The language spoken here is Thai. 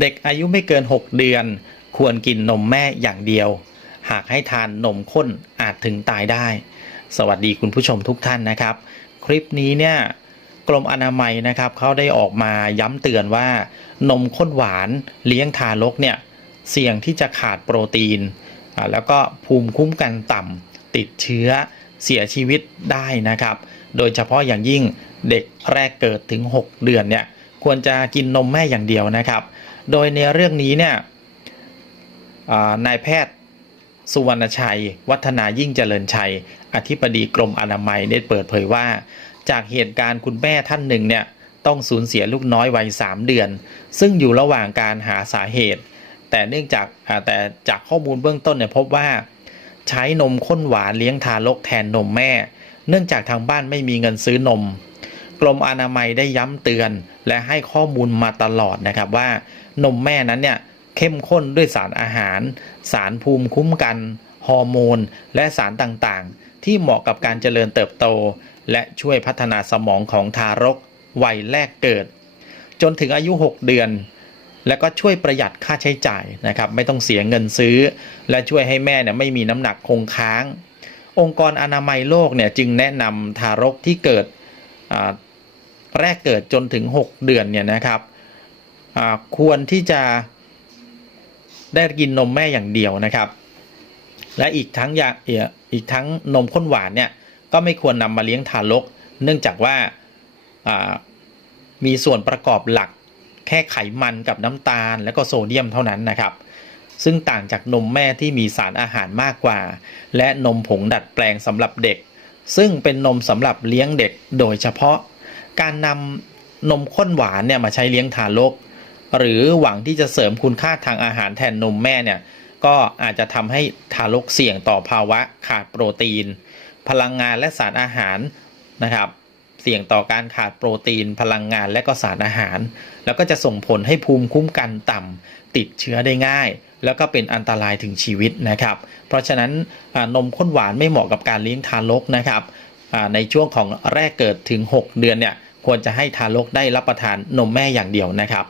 เด็กอายุไม่เกิน 6 เดือน ควรกินนมแม่อย่างเดียว หากให้ทานนมข้นอาจถึงตายได้ สวัสดีคุณผู้ชมทุกท่านนะครับ คลิปนี้เนี่ยกรมอนามัยนะครับเขาได้ออกมาย้ำเตือนว่านมข้นหวานเลี้ยงทารกเนี่ยเสี่ยงที่จะขาดโปรตีน แล้วก็ภูมิคุ้มกันต่ำติดเชื้อเสียชีวิตได้นะครับ โดยเฉพาะอย่างยิ่งเด็กแรกเกิดถึง 6 เดือนเนี่ย ควรจะกินนมแม่อย่างเดียวนะครับ โดยในเรื่องนี้เนี่ยนายแพทย์สุวรรณชัย วัฒนายิ่งเจริญชัย อธิบดีกรมอนามัยได้เปิดเผยว่า จากเหตุการณ์คุณแม่ท่านหนึ่งเนี่ยต้องสูญเสียลูกน้อยวัย 3 เดือน ซึ่งอยู่ระหว่างการหาสาเหตุ แต่เนื่องจากแต่จากข้อมูลเบื้องต้นเนี่ยพบว่า ใช้นมข้นหวานเลี้ยงทารกแทนนมแม่ เนื่องจากทางบ้านไม่มีเงินซื้อนม กรมอนามัยได้ย้ำเตือน และให้ข้อมูลมาตลอดนะครับว่านมแม่นั้นเนี่ยเข้มข้นด้วยสารอาหาร สารภูมิคุ้มกันฮอร์โมน และสารต่างๆ ที่เหมาะกับการเจริญเติบโต และช่วยพัฒนาสมองของทารกวัยแรกเกิด จนถึงอายุ 6 เดือน และก็ช่วยประหยัดค่าใช้จ่ายนะครับ ไม่ต้องเสียเงินซื้อ และช่วยให้แม่เนี่ยไม่มีน้ำหนักคงค้าง องค์กรอนามัยโลกเนี่ยจึงแนะนำทารกที่เกิด แรกเกิดจนถึง 6 เดือนเนี่ยนะครับควรที่จะได้กินนมแม่อย่างเดียวนะครับ และอีกทั้งอยาอีกทั้งนมข้นหวานเนี่ยก็ไม่ควรนำมาเลี้ยงทารก เนื่องจากว่ามีส่วนประกอบหลักแค่ไขมันกับน้ำตาลและก็โซเดียมเท่านั้นนะครับ ซึ่งต่างจากนมแม่ที่มีสารอาหารมากกว่า และนมผงดัดแปลงสำหรับเด็ก ซึ่งเป็นนมสำหรับเลี้ยงเด็กโดยเฉพาะ การนำนมข้นหวานเนี่ยมาใช้เลี้ยงทารก หรือหวังที่จะเสริมคุณค่าทางอาหารแทนนมแม่เนี่ยก็อาจจะทำให้ทารกเสี่ยงต่อภาวะขาดโปรตีน พลังงานและสารอาหารนะครับเสี่ยงต่อการขาดโปรตีน พลังงานและก็สารอาหาร แล้วก็จะส่งผลให้ภูมิคุ้มกันต่ำติดเชื้อได้ง่าย แล้วก็เป็นอันตรายถึงชีวิตนะครับ เพราะฉะนั้นนมข้นหวานไม่เหมาะกับการเลี้ยงทารกนะครับในช่วงของแรกเกิดถึง 6 เดือนเนี่ย ควรจะให้ทารกได้รับประทานนมแม่อย่างเดียวนะครับ